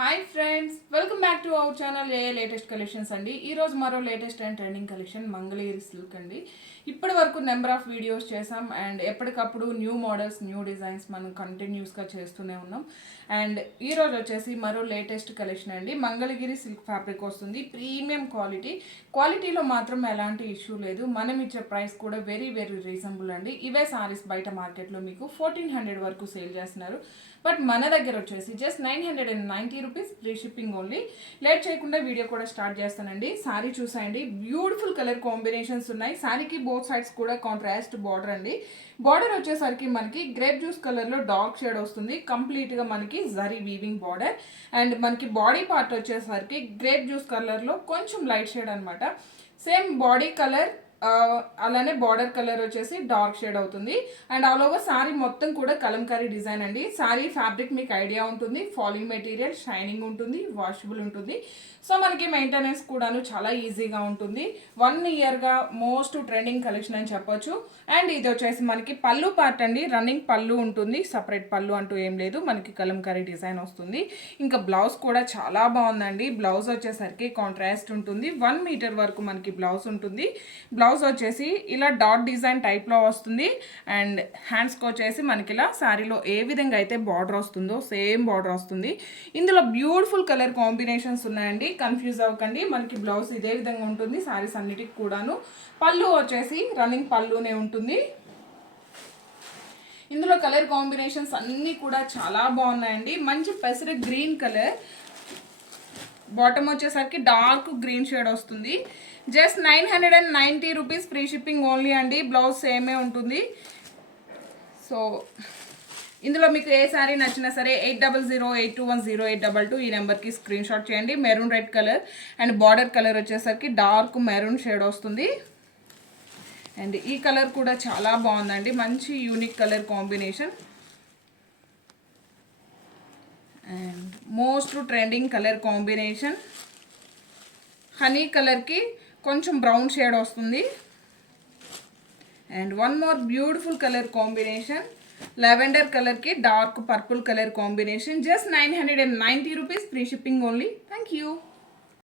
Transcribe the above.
Hi friends, welcome back to our channel A latest collections అండి. ఈరోజు మరో latest and trending collection Mangalagiri silk అండి. ఇప్పటి వరకు నెంబర్ ఆఫ్ వీడియోస్ చేసాం అండ్ ఎప్పటికప్పుడు న్యూ మోడల్స్, న్యూ డిజైన్స్ మనం కంటిన్యూస్గా చేస్తూనే ఉన్నాం. అండ్ ఈరోజు వచ్చేసి మరో లేటెస్ట్ కలెక్షన్ అండి. మంగళగిరి సిల్క్ ఫ్యాబ్రిక్ వస్తుంది, ప్రీమియం క్వాలిటీలో మాత్రం ఎలాంటి ఇష్యూ లేదు. మనం ఇచ్చే ప్రైస్ కూడా వెరీ రీజనబుల్ అండి. ఇవే సారీస్ బయట మార్కెట్లో మీకు 1400 వరకు సేల్ చేస్తున్నారు. బట్ మన దగ్గర వచ్చేసి just 990 rupees, free shipping only. Late చేయకుండా వీడియో కూడా స్టార్ట్ చేస్తానండి. సారీ చూసాయండి, బ్యూటిఫుల్ కలర్ కాంబినేషన్స్ ఉన్నాయి. సారీకి బోత్ సైడ్స్ కూడా కాంట్రాస్ట్ బార్డర్ అండి. బార్డర్ వచ్చేసరికి మనకి గ్రేప్ జ్యూస్ కలర్లో డార్క్ షేడ్ వస్తుంది. కంప్లీట్గా మనకి జరీ వీవింగ్ బార్డర్. అండ్ మనకి బాడీ పార్ట్ వచ్చేసరికి గ్రేప్ జ్యూస్ కలర్లో కొంచెం లైట్ షేడ్ అనమాట. సేమ్ బాడీ కలర్ అలానే బార్డర్ కలర్ వచ్చేసి డార్క్ షేడ్ అవుతుంది. అండ్ ఆల్ ఓవర్ సారీ మొత్తం కూడా కలంకారీ డిజైన్ అండి. సారీ ఫ్యాబ్రిక్ మీకు ఐడియా ఉంటుంది, ఫాలింగ్ మెటీరియల్, షైనింగ్ ఉంటుంది, వాషబుల్ ఉంటుంది. సో మనకి మెయింటెనెన్స్ కూడాను చాలా ఈజీగా ఉంటుంది. 1 ఇయర్గా మోస్ట్ ట్రెండింగ్ కలెక్షన్ అని చెప్పొచ్చు. అండ్ ఇది వచ్చేసి మనకి పళ్ళు పార్ట్ అండి. రన్నింగ్ పళ్ళు ఉంటుంది, సపరేట్ పళ్ళు అంటూ ఏం లేదు, మనకి కలంకారీ డిజైన్ వస్తుంది. ఇంకా బ్లౌజ్ కూడా చాలా బాగుందండి. బ్లౌజ్ వచ్చేసరికి కాంట్రాస్ట్ ఉంటుంది, 1 మీటర్ వరకు మనకి బ్లౌజ్ ఉంటుంది. బ్లౌజ్ వచ్చేసి ఇలా డాట్ డిజైన్ టైప్లో వస్తుంది. అండ్ హ్యాండ్స్కి వచ్చేసి మనకి ఇలా శారీలో ఏ విధంగా అయితే బార్డర్ వస్తుందో సేమ్ బార్డర్ వస్తుంది. ఇందులో బ్యూటిఫుల్ కలర్ కాంబినేషన్స్ ఉన్నాయండి, కన్ఫ్యూజ్ అవ్వకండి. మనకి బ్లౌజ్ ఇదే విధంగా ఉంటుంది శారీస్ అన్నిటికి కూడాను. పళ్ళు వచ్చేసి రన్నింగ్ పళ్ళునే ఉంటుంది. ఇందులో కలర్ కాంబినేషన్స్ అన్నీ కూడా చాలా బాగున్నాయండి. మంచి పెసర గ్రీన్ కలర్, బాటమ్ వచ్చేసరికి డార్క్ గ్రీన్ షేడ్ వస్తుంది. Just 990 rupees, free shipping only అండి. బ్లౌజ్ సేమే ఉంటుంది. సో ఇందులో మీకు ఏ సారీ నచ్చినా సరే 8008210822 ఈ నెంబర్కి స్క్రీన్ షాట్ చేయండి. Maroon red colour and border colour వచ్చేసరికి డార్క్ మెరూన్ షేడ్ వస్తుంది. అండ్ ఈ కలర్ కూడా చాలా బాగుందండి, మంచి unique colour combination. And most trending colour combination honey కలర్కి కొంచెం బ్రౌన్ షేడ్ వస్తుంది. And one more beautiful colour combination, lavender కలర్కి dark purple colour combination. Just 990 rupees, free shipping only. Thank you.